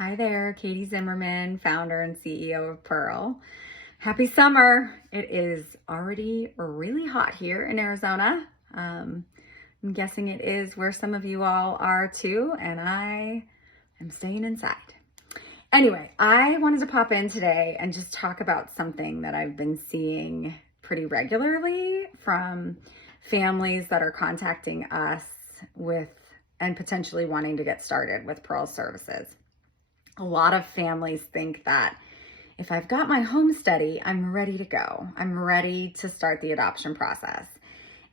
Hi there, Katie Zimmerman, founder and CEO of Purl. Happy summer. It is already really hot here in Arizona. I'm guessing it is where some of you all are too, and I am staying inside. Anyway, I wanted to pop in today and just talk about something that I've been seeing pretty regularly from families that are contacting us with and potentially wanting to get started with Purl services. A lot of families think that if I've got my home study, I'm ready to go. I'm ready to start the adoption process.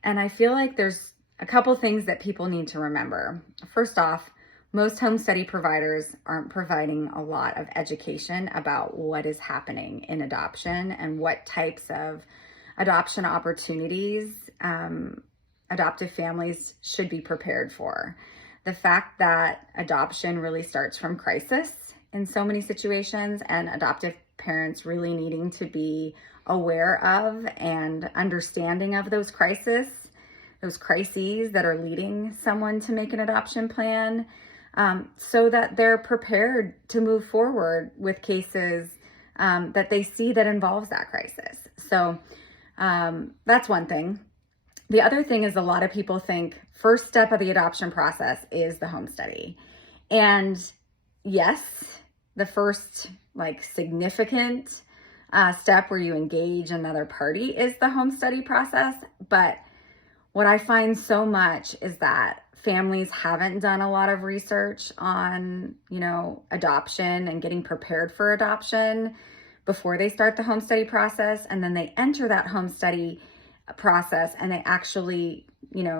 And I feel like there's a couple things that people need to remember. First off, most home study providers aren't providing a lot of education about what is happening in adoption and what types of adoption opportunities adoptive families should be prepared for. The fact that adoption really starts from crisis in so many situations, and adoptive parents really needing to be aware of and understanding of those crises that are leading someone to make an adoption plan, so that they're prepared to move forward with cases that they see that involves that crisis. So that's one thing. The other thing is a lot of people think first step of the adoption process is the home study. And yes, the first significant step where you engage another party is the home study process. But what I find so much is that families haven't done a lot of research on, adoption and getting prepared for adoption before they start the home study process. And then they enter that home study process and they actually,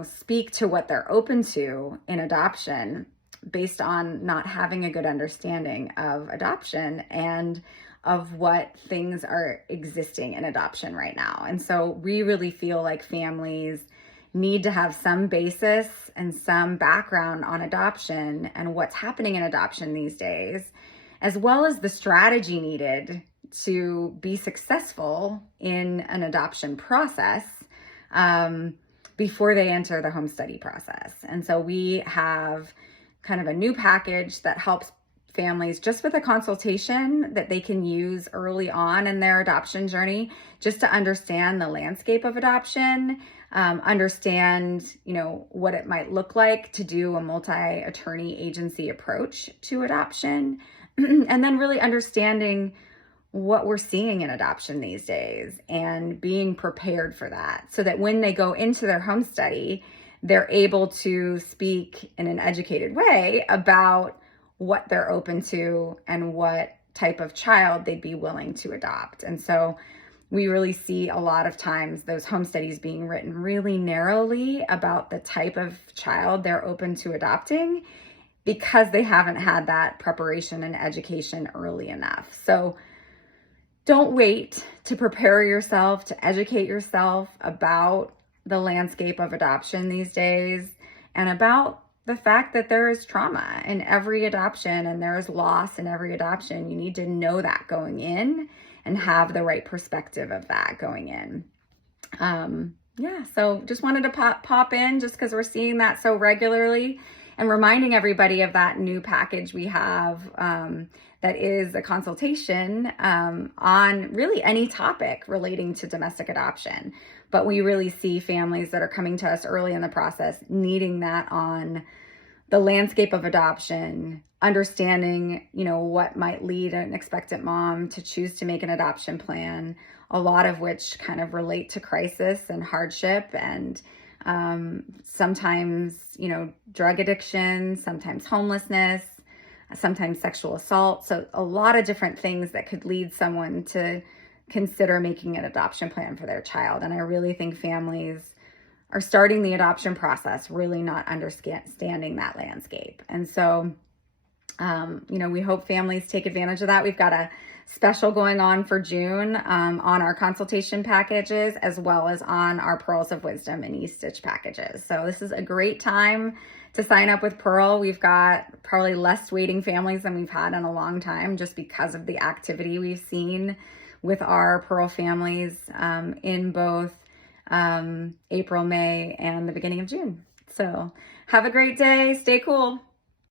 speak to what they're open to in adoption based on not having a good understanding of adoption and of what things are existing in adoption right now. And so we really feel like families need to have some basis and some background on adoption and what's happening in adoption these days, as well as the strategy needed to be successful in an adoption process before they enter the home study process. And so we have kind of a new package that helps families just with a consultation that they can use early on in their adoption journey, just to understand the landscape of adoption, understand, what it might look like to do a multi-attorney agency approach to adoption, and then really understanding what we're seeing in adoption these days and being prepared for that so that when they go into their home study, they're able to speak in an educated way about what they're open to and what type of child they'd be willing to adopt. And so we really see a lot of times those home studies being written really narrowly about the type of child they're open to adopting because they haven't had that preparation and education early enough. So don't wait to prepare yourself, to educate yourself about the landscape of adoption these days and about the fact that there is trauma in every adoption and there is loss in every adoption. You need to know that going in and have the right perspective of that going in. So just wanted to pop in just because we're seeing that so regularly and reminding everybody of that new package we have that is a consultation on really any topic relating to domestic adoption. But we really see families that are coming to us early in the process needing that on the landscape of adoption, understanding, what might lead an expectant mom to choose to make an adoption plan, a lot of which kind of relate to crisis and hardship and sometimes, drug addiction, sometimes homelessness, sometimes sexual assault. So a lot of different things that could lead someone to consider making an adoption plan for their child. And I really think families are starting the adoption process really not understanding that landscape. And so, we hope families take advantage of that. We've got a special going on for June on our consultation packages, as well as on our Pearls of Wisdom and E-Stitch packages. So this is a great time to sign up with Purl. We've got probably less waiting families than we've had in a long time just because of the activity we've seen with our Purl families in both April, May, and the beginning of June. So have a great day. Stay cool.